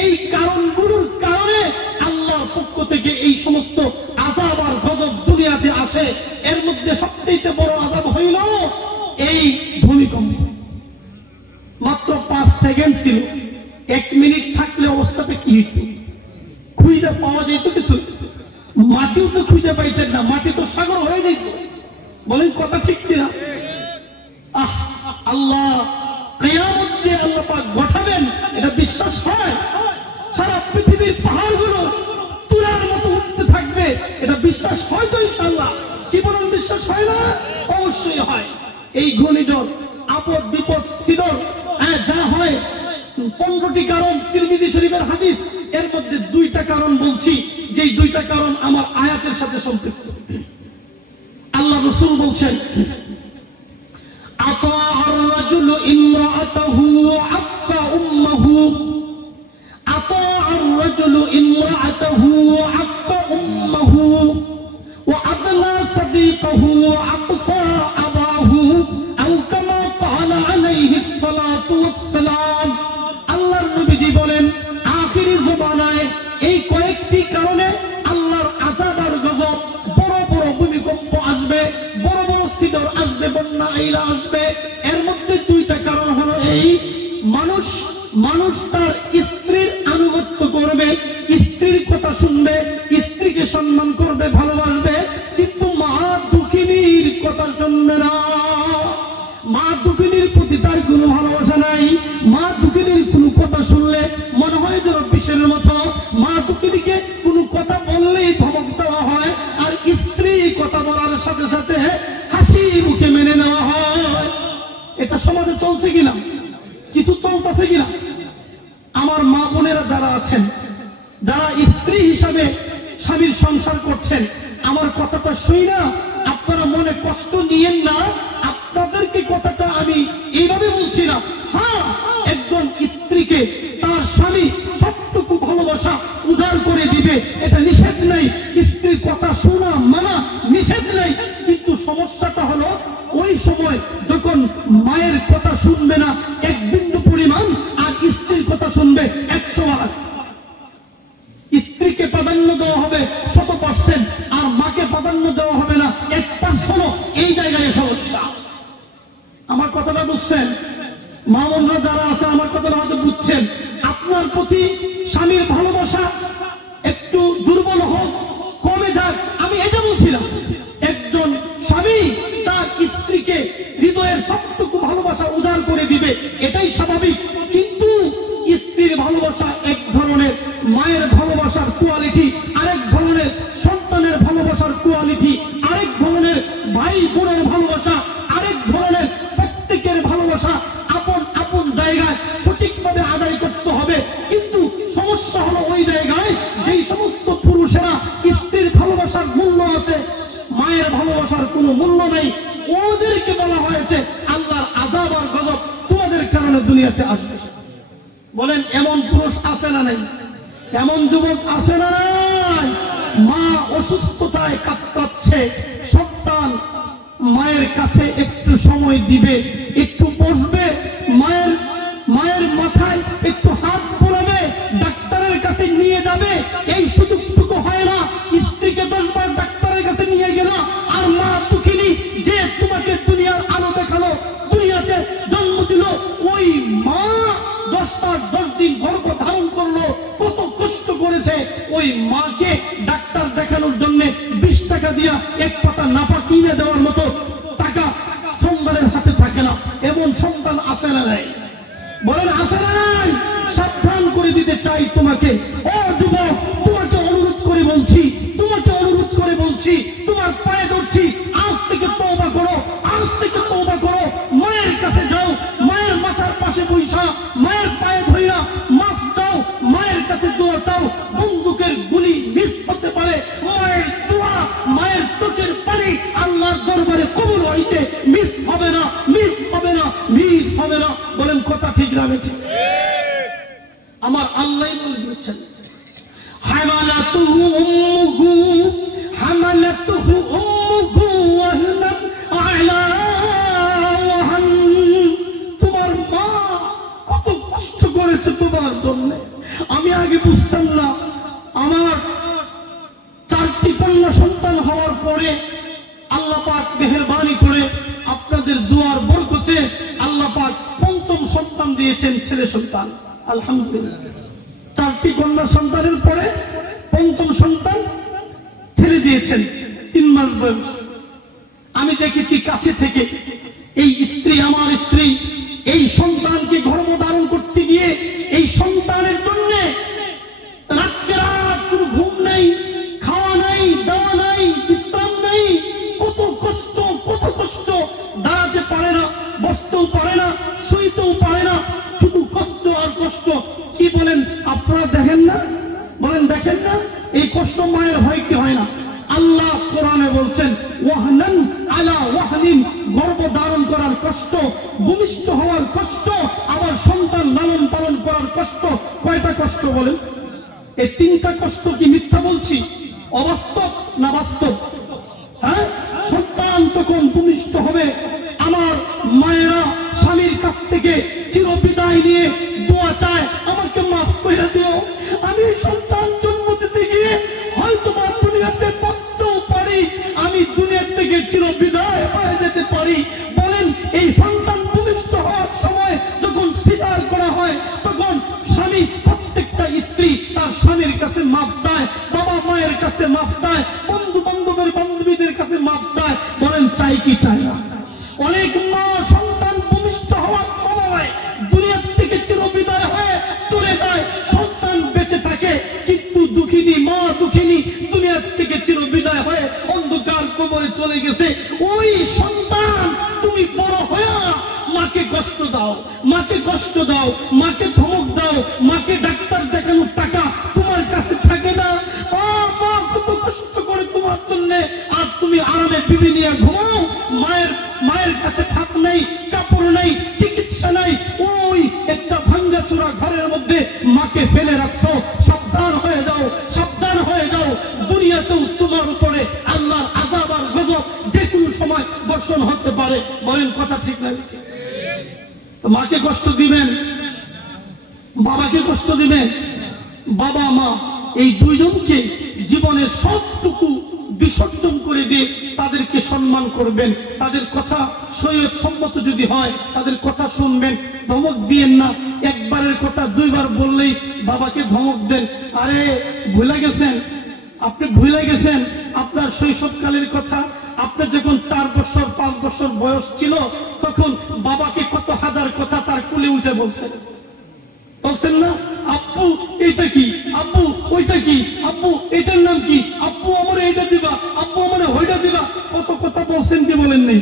এই কারণগুলোর কারণে আল্লাহর পক্ষ থেকে এই সমস্ত আযাব আর গজব দুনিয়াতে আসে। এর মধ্যে সবচেয়ে বড় আযাব হইল এই ভূমিকম্প। মাত্র 5 সেকেন্ড ছিল, 1 মিনিট থাকলে অবস্থাটা কি হইত? খুঁজে পাওয়া যেত কিছু? মাটিও তো খুঁজে পাইতেন না, মাটি তো সাগর হয়ে যেত। বলেন কথা ঠিক কিনা? আল্লাহ কিয়ামত যে আল্লাহ পাক ঘটাবেন, এটা বিশ্বাস হয়? সারা পৃথিবীর পাহাড়গুলো তুলার মতো উঠতে থাকবে, এটা বিশ্বাস হয় তো ইনশাআল্লাহ? কি বলেন, বিশ্বাস হয় না? অবশ্যই হয়। এই ঘূর্ণিঝড়, আপদ বিপদ সিডর, যা হয় 15টি কারণ, তিরমিজি শরীফের হাদিস। এর মধ্যে 2টা কারণ বলছি, যেই 2টা কারণ আমার আয়াতের সাথে সম্পৃক্ত। আল্লাহ রাসূল বলছেন, আতাআর রাজুলু ইমরাআতাহু ওয়া আক্কা উম্মাহু, আতাআর রাজুলু ইমরাআতাহু ওয়া আক্কা উম্মাহু ওয়া আদনা সাদিকাহু ওয়া আকফা আবাহু আও কামা ক্বালা আলাইহিস সালাতু ওয়াস সালাম। আল্লাহর নবীজি বলেন, আখিরি জমানায় এই কয়েকটি কারণে আল্লাহর আযাব আর গজব, বড় বড় ভূমিকম্প আসবে, বড় বড় সিডর আসবে, বন্যা আইলা আসবে। এর মধ্যে 2টা কারণ হলো এই, মানুষ তার স্ত্রীর আনুগত্য করবে, স্ত্রীর কথা শুনবে, স্ত্রীকে সম্মান করবে, ভালোবাসবে, কিন্তু মা দুঃখিনীর কথা শুনবে না। মা দুঃখিনীর প্রতি তার কোনো ভালোবাসা নাই। মা দুঃখিনীর কোনো কথা শুনলে মনে হয় যেন বিষের মতো। মা দুঃখিনীকে কোনো কথা বললেই ধমক দেওয়া হয়, আর স্ত্রী কথা বলার সাথে সাথে হাসি মুখে মেনে নেওয়া হয়। এটা সমাজে চলছে কিনা? কিছু চলতেছে কিনা? আমার মা বোনেরা যারা আছেন, যারা স্ত্রী হিসাবে স্বামীর সংসার করছেন, আমার কথাটা শুই না আপনারা মনে কষ্ট নিয়েন না। আপনাদেরকে কথাটা আমি এইভাবে বলছি না। হ্যাঁ, একজন স্ত্রীকে তার স্বামী সবটুকু ভালোবাসা উজাড় করে দিবে, এটা নিষেধ নাই। স্ত্রীর কথা শোনা মানা নিষেধ নাই, কিন্তু সমস্যাটা হলো ওই সময় যখন মায়ের কথা শুনবে না 1 বিন্দু পরিমাণ, আর স্ত্রীর কথা শুনবে 100 বার। স্ত্রীকে প্রাধান্য দেওয়া হবে 100%, আর মাকে প্রাধান্য দেওয়া হবে না 1%। এই জায়গায় সমস্যা। আমার কথাটা বুঝছেন? মা বোনরা যারা আছে আমার কথাটা হয়তো বুঝছেন। আপনার প্রতি স্বামীর ভালোবাসা একটু দুর্বল হোক, কমে যাক, আমি এটা বলছিলাম। একজন স্বামী তার স্ত্রীকে হৃদয়ের সবটুকু ভালোবাসা উজাড় করে দিবে, এটাই স্বাভাবিক। কিন্তু স্ত্রীর ভালোবাসা এক ধরনের, মায়ের ভালোবাসার কোয়ালিটি আরেক ধরনের, সন্তানের ভালোবাসার কোয়ালিটি আরেক ধরনের, ভাই বোনের ভালোবাসা আরেক ধরনের। প্রত্যেকের ভালোবাসা আপন আপন জায়গায় সঠিকভাবে আদায় করতে হবে। কিন্তু সমস্যা হলো ওই জায়গায় যেই সমস্ত পুরুষেরা স্ত্রীর ভালোবাসার মূল্য আছে, মায়ের ভালোবাসার কোনো মূল্য নেই, ওদেরকে বলা হয়েছে আল্লাহর আযাব আর গজব তোমাদের কারণে দুনিয়াতে আসবে। বলেন এমন পুরুষ আছে না নাই? এমন যুবক আছে না নাই? মা অসুস্থতায় কাতরাচ্ছে, সন্তান মায়ের কাছে একটু সময় দিবে, একটু বসবে, মায়ের মাথায় একটু হাত বোলাবে, ডাক্তারের কাছে নিয়ে যাবে, এই সুযোগটুকু হয় না। স্ত্রীকে 10 বার ডাক্তারের কাছে নিয়ে গেল, আর মা দুঃখিনী যে তোমাকে দুনিয়ার আলো দেখালো, দুনিয়াতে জন্ম দিল, ওই মা 10 দিন গর্ভ ধারণ করলো, কত কষ্ট করেছে। ওই মাকে ডাক্তার দেখানোর জন্য 20 টাকা দিয়া 1 পাতা নাপা কিনে দেওয়ার মতো টাকা সন্তানের হাতে থাকে না। আছে না নাই? বলেন আছে না নাই? সাবধান করে দিতে চাই তোমাকে। ও যুবক, তোমাকে অনুরোধ করে বলছি, তোমাকে অনুরোধ করে বলছি, তোমার পায়ে ধরছি, আজ থেকে তওবা করো, আজ থেকে তওবা করো। মায়ের কাছে যাও, মায়ের মাথার পাশে বইসা মায়ের পায়ে ধইরা মাফ চাও, মায়ের কাছে দোয়া চাও। বন্দুকের গুলি মিস হতে পারে, মায়ের দোয়া, মায়ের চোখের পানি আল্লাহর দরবারে কবুল হইতে মিস হবে না, মিস হবে না, মিস হবে না। বলেন কথা ঠিক না বেঠিক? আমার আল্লাহ বলে দিয়েছেন, হামালাতুহু উম্মুহু হামালাতুহু উম্মুহু ওয়াহনান আলা ওয়াহান। তোমার মা কত কষ্ট করেছে তোমার জন্য। আমি আগে বুঝতাম না। আমার 4টি কন্যা সন্তান হওয়ার পরে আল্লাহ পাক মেহেরবানি করে আপনাদের দুয়ার বরকতে আল্লাহ পাক 5ম সন্তান দিয়েছেন, ছেলে সন্তান। আলহামদুলিল্লাহ। 4টি কন্যা সন্তানের পরে 5ম সন্তান ছেলে দিয়েছেন, 3 মাস বয়স। আমি দেখেছি কাছে থেকে এই স্ত্রী, আমার স্ত্রী এই সন্তানকে গর্ভধারণ করতে গিয়ে এই সন্তানের জন্য রাত্রে রাত কোনো ঘুম নাই, খাওয়া নাই, দাওয়া নাই, বিশ্রাম নাই। কত কষ্ট, কত কষ্ট। দাঁড়াতে পারে না, বসতেও পারে না, শুইতেও পারে না, শুধু কষ্ট আর কষ্ট। কি বলেন আপনারা দেখেন না? বলেন দেখেন না? এই কষ্ট মায়ের হয় কি হয় না? আল্লাহ কোরআনে বলছেন ওয়াহনান আলা ওয়াহনিন, গর্ভ ধারণ করার কষ্ট, ভূমিষ্ঠ হওয়ার কষ্ট, আবার সন্তান লালন পালন করার কষ্ট। কয়টা কষ্ট বলেন? এই 3টা কষ্ট কি মিথ্যা বলছি? অবাস্তব না বাস্তব? হ্যাঁ, সন্তান যখন ভূমিষ্ঠ হবে আমার মায়েরা স্বামীর কাছ থেকে চিরবিদায় নিয়ে দোয়া চায়, আমাকে মাফ করে দিও, আমি সন্তান জন্ম দিতে গিয়ে হয়তো বা দুনিয়াতে বাঁচতেও পারি, আমি দুনিয়া থেকে চিরবিদায় হয়ে যেতে পারি। বলেন এই সন্তান ভূমিষ্ঠ হওয়ার সময় যখন স্বীকার করা হয় তখন স্বামী, প্রত্যেকটা স্ত্রী তার স্বামীর কাছে মাফ চায়, বাবা মায়ের কাছে মাফ চায়, বন্ধু বান্ধবের বান্ধবীদের কাছে মাফ চায়। বলেন চাই কি চাই না? অনেক মা সন্তান ভূমিষ্ঠ হওয়ার সময় দুনিয়া থেকে চিরবিদায় হয়ে চলে যায়, সন্তান বেঁচে থাকে, কিন্তু দুঃখিনী মা, দুঃখিনী দুনিয়া থেকে চিরবিদায় হয়ে অন্ধকার কবরে চলে গেছে। ওই সন্তান তুমি বড় হয়ে মাকে কষ্ট দাও, মাকে কষ্ট দাও, মাকে ধমক দাও, মাকে ডাক্তার দেখানোর টাকা তোমার কাছে থাকে না। মা কত কষ্ট করে তোমার জন্য, আর তুমি আরামে বিবি নিয়ে ঘুমাও, মায়ের কাছে ভাত নাই, কাপড় নাই, চিকিৎসা নাই, ওই একটা ভাঙ্গাচোরা ঘরের মধ্যে মাকে ফেলে রাখছো। সাবধান হয়ে যাও, সাবধান হয়ে যাও। দুনিয়াতেও তোমার উপরে আল্লাহর আযাব আর গজব যে কোনো সময় বর্ষণ হতে পারে। বলেন কথা ঠিক না? মাকে কষ্ট দিবেন, বাবাকে কষ্ট দিবেন। বাবা মা এই দুইজনকে জীবনের সবটুকু বিসর্জন করে দিয়ে তাদেরকে সম্মান করবেন, তাদের কথা শরীয়ত সম্মত যদি হয় তাদের কথা শুনবেন, ধমক দিয়েন না। একবারের কথা 2বার বললেই বাবাকে ধমক দেন। আরে ভুলে গেছেন, আপনি ভুলে গেছেন আপনার শৈশবকালের কথা। আপনার যখন 4 বছর 5 বছর বয়স ছিল তখন বাবাকে কত হাজার কথা তার কোলে উঠে বলছেন না? আব্বু এটা কি, আব্বু ওইটা কি, আব্বু এটার নাম কি, আব্বু আমার এইটা দিবা, আব্বু আমার ওইটা দিবা। কত কথা বলছেন কি বলেন নেই?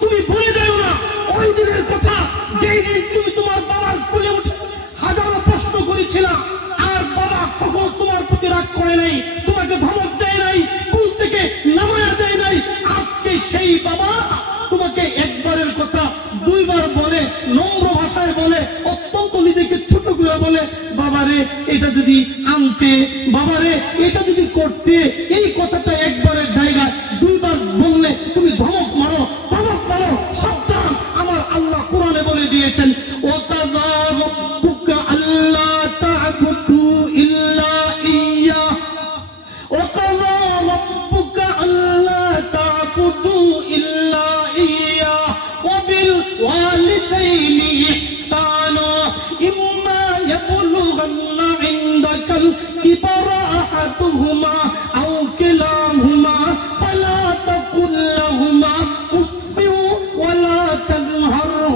তুমি ভুলে যাও না ওই দিনের কথা, যেই দিন তুমি তোমার বাবার কোলে উঠে হাজারো প্রশ্ন করেছিলা, আর বাবা কখনো তোমার প্রতি রাগ করে নাই, তোমাকে ধমক দেয় নাই, কুল থেকে নামায়া দেয় নাই। আজকে সেই বাবা তোমাকে একবারের কথা 2বার বলে, নম্র ভাষায় বলে, অত্যন্ত নিজেকে ছোট করে বলে, বাবারে এটা যদি আনতে, বাবারে এটা যদি করতে। এই কথাটা একবারের জায়গায় 2বার বললে তুমি ধমক মারো, ধমক মারো। সাবধান, আমার আল্লাহ কোরআনে বলে দিয়েছেন ওয়াকাযা রাব্বুকা আল্লা তা'বুদু ইল্লা ইয়্যাহ, ওয়াকাযা রাব্বুকা আল্লা তা'বুদু ইল্লা ইয়্যাহ ওয়া বিল ওয়ালিদাইনি ইহসানা ইম্মা ইয়াবলুগান্না ইনদাকাল কিবারা আহাদুহুমা আও কিলাহুমা ফালা তাকুল লাহুমা উফফিন ওয়া লা তানহারহুমা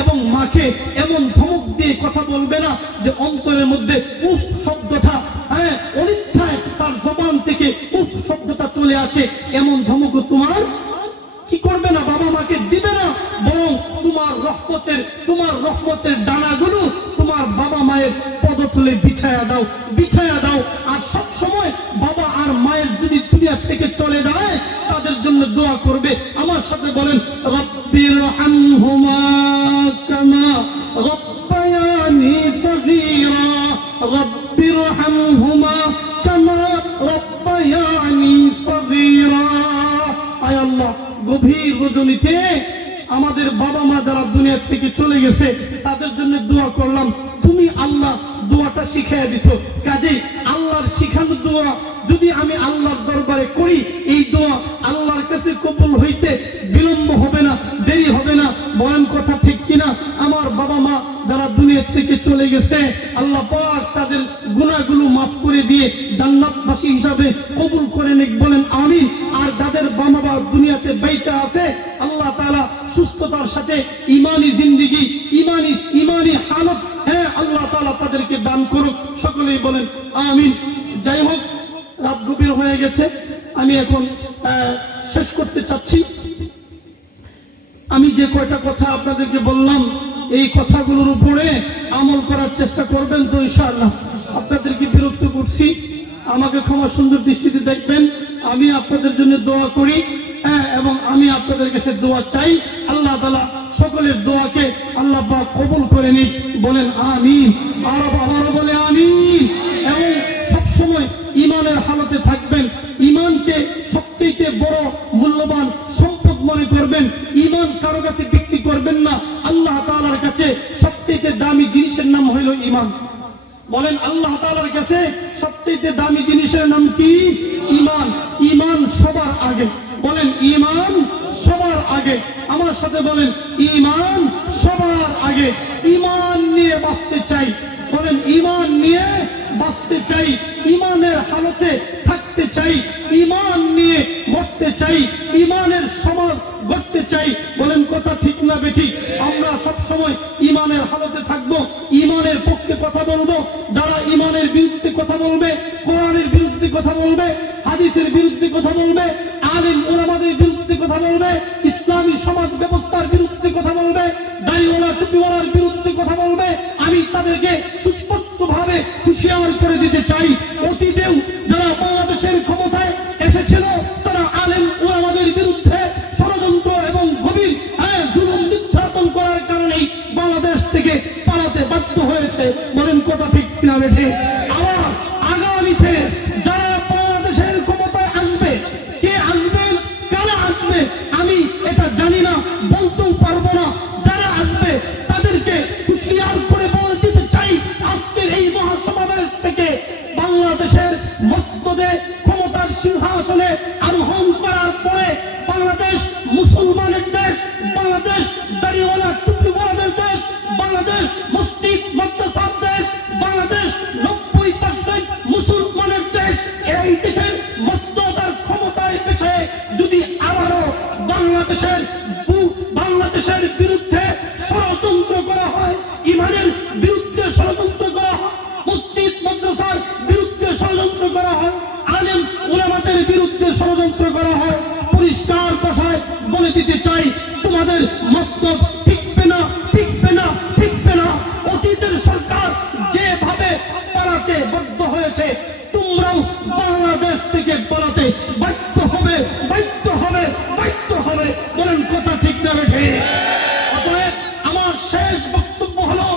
এবং মাকে এমন ধমক দিয়ে কথা বলবে না যে অন্তরের মধ্যে উফ শব্দটা অনিচ্ছায় তার জবান থেকে উফ শব্দটা চলে আসে, এমন ধমক তোমার কি করবে না, বাবা মাকে দিবে না, বরং তোমার রহমতের ডানাগুলো তোমার বাবা মায়ের পদতলে বিছায়া দাও। আর সব সময় বাবা আর মায়ের যদি দুনিয়া থেকে চলে যায় তাদের জন্য দোয়া করবে। আমার সাথে বলেন, রব্বির হামহুমা কামা রব্বায়ানি সগীরা, রব্বির হামহুমা কামা রব্বায়ানি সগীরা। আয় আল্লাহ, গভীর রজনীতে আমাদের বাবা মা যারা দুনিয়া থেকে চলে গেছে তাদের জন্য দোয়া করলাম, তুমি আল্লাহ দোয়াটা শিখাইয়া দিছো, কাজেই আল্লাহর শিখানো দোয়া যদি আমি আল্লাহর দরবারে করি, এই দোয়া আল্লাহর কাছে কবুল হইতে বিলম্ব হবে না, দেরি হবে না। বলেন কথা ঠিক কিনা? আমার বাবা মা যারা দুনিয়া থেকে চলে গেছে, আল্লাহ পাক তাদের গুনাহগুলো মাফ করে দিয়ে জান্নাতবাসী হিসাবে কবুল করে নিক, বলেন আমিন। আর যাদের বাবা মা দুনিয়াতে বেঁচে আছে, আল্লাহ তাআলা সুস্থতার সাথে ইমানি জিন্দেগি, ইমানি হালত আল্লাহ তাআলা তাদেরকে দান করুক, সকলেই বলেন আমিন। যাই হোক, রাত গভীর হয়ে গেছে, আমি এখন শেষ করতে চাচ্ছি। আমি যে কয়টা কথা আপনাদেরকে বললাম, এই কথাগুলোর উপরে আমল করার চেষ্টা করবেন তো ইনশাআল্লাহ। আপনাদেরকে বিরক্ত করছি, আমাকে ক্ষমা সুন্দর দৃষ্টিতে দেখবেন। আমি আপনাদের জন্য দোয়া করি এবং আমি আপনাদের কাছে দোয়া চাই। আল্লাহ তাআলা সকলের দোয়াকে আল্লাহ পাক কবুল করে নিক, বলেন আমিন। আবারও বলে আমিন। এবং সবসময় ইমানের হালতে থাকবেন, ইমানকে সবচেয়ে বড় মূল্যবান সম্পদ মনে করবেন। ইমান কারো কাছে বিক্রি করবেন না, আল্লাহ তাআলার কাছে সবচেয়ে দামি জিনিসের নাম হইল ইমান। বলেন, আল্লাহ তাআলার কাছে সবচেয়ে দামি জিনিসের নাম কি? ইমান। ইমান সবার আগে, বলেন ইমান সবার আগে। আমার সাথে বলেন, ইমান সবার আগে। ইমান নিয়ে বাঁচতে চাই, বলেন ইমান নিয়ে বাঁচতে চাই, ইমানের হালতে থাকতে চাই, ইমান নিয়ে মরতে চাই, ইমানের সমাজ গড়তে চাই। বলেন কথা ঠিক না বেঠিক? আমরা সব সময় ইমানের হালতে থাকবো, ইমানের পক্ষে কথা বলবো। যারা ইমানের বিরুদ্ধে কথা বলবে, কোরআনের বিরুদ্ধে কথা বলবে, হাদিসের বিরুদ্ধে কথা বলবে, আলিম উলামাদের বিরুদ্ধে কথা বলবে, ইসলামী সমাজ ব্যবস্থার বিরুদ্ধে কথা বলবে, দাড়িওয়ালা টুপিওয়ালার বিরুদ্ধে কথা বলবে, আমি তাদেরকে সুস্পষ্টভাবে হুঁশিয়ার করে দিতে চাই, অতীতেও যারা বাংলাদেশের ক্ষমতায় এসেছিল তারা আলেম উলামাদের বিরুদ্ধে ষড়যন্ত্র এবং গভীর জুলুম নির্যাতন করার কারণেই বাংলাদেশ থেকে পালাতে বাধ্য হয়েছে। বলেন কথা ঠিক কিনা বেঠিক? আবার আগামীতে যারা বাংলাদেশের ক্ষমতায় আসবে, কে আসবেন, কারা আসবে আমি এটা জানি না, বলতেও পারবো না। যারা আসবে তাদেরকে হুঁশিয়ার করে বলে দিতে চাই, আজকের এই মহাসমাবেশ থেকে বাংলাদেশের মসনদে ক্ষমতার সিংহাসনে আরোহণ করার পরে বাংলাদেশ মুসলমানের দেশ, বাংলাদেশ দাড়িওয়ালা টুপিওয়ালাদের দেশ, বাংলাদেশ মসজিদ মাদ্রাসার দেশ, বাংলাদেশ 90% মুসলমানের দেশ। এই দেশের মসনদার ক্ষমতায় পেছে যদি আবারও বাংলাদেশের বিরুদ্ধে ষড়যন্ত্র করা হয়, ইমানের বিরুদ্ধে ষড়যন্ত্র করা হয়, মসজিদ মাদ্রাসার বিরুদ্ধে ষড়যন্ত্র করা হয়, আলেম উলামাদের বিরুদ্ধে ষড়যন্ত্র করা হয়, পরিষ্কার ভাষায় বলে দিতে চাই, তোমাদের মস্তক ঠিকবে না, ঠিকবে না, ঠিকবে না। অতীতের সরকার যেভাবে পালাতে বাধ্য হয়েছে, তোমরাও বাংলাদেশ থেকে পালাতে বাধ্য হবে, বাধ্য হবে, বাধ্য হবে। বলেন কথা ঠিক না বেঠিক? অতএব আমার শেষ বক্তব্য হলো,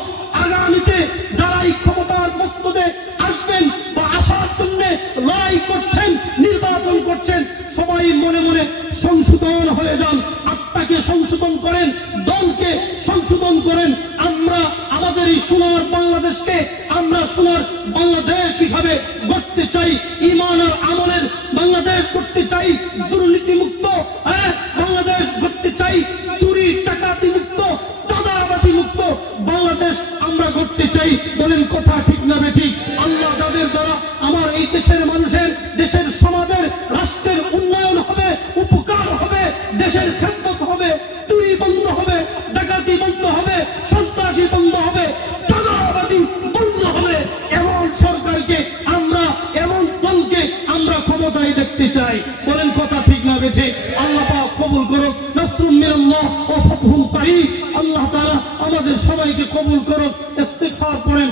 আগামীতে যারা এই ক্ষমতার মসনদে আসবেন বা আসার জন্য লড়াই করছেন, নির্বাচন করছেন, সবাই মনে মনে সংশোধন হয়ে যান, আত্মাকে সংশোধন করেন, দলকে সংশোধন করেন। আমরা আমাদের এই সোনার বাংলাদেশকে আমরা সোনার বাংলাদেশ হিসাবে গড়তে চাই, ইমান আর আমলের বাংলাদেশ করতে চাই, দুর্নীতি মুক্ত বাংলাদেশ গড়তে চাই, চুরি টাকাতি মুক্ত, চাঁদাবাজি মুক্ত বাংলাদেশ আমরা গড়তে চাই। বলেন কথা ঠিক না বেঠিক? আল্লাহ যাদের দ্বারা আমার এই দেশের মানুষের, দেশের সমাজের, রাষ্ট্রের উন্নয়ন হবে, উপকার হবে, দেশের খেদমত হবে, চুরি বন্ধ হবে, ডাকাতি বন্ধ হবে, বন্ধ হবে, চাঁদাবাজি বন্ধ হবে। এমন সরকারকে আমরা, এমন দলকে আমরা ক্ষমতায় দেখতে চাই। বলেন কথা ঠিক না বেঠে? আল্লাহ পাক কবুল করুক। নাসরুম মিনাল্লাহ ওয়া ফাতহুন করিব। আল্লাহ তাআলা আমাদের সবাইকে কবুল করুক। ইস্তিগফার করেন।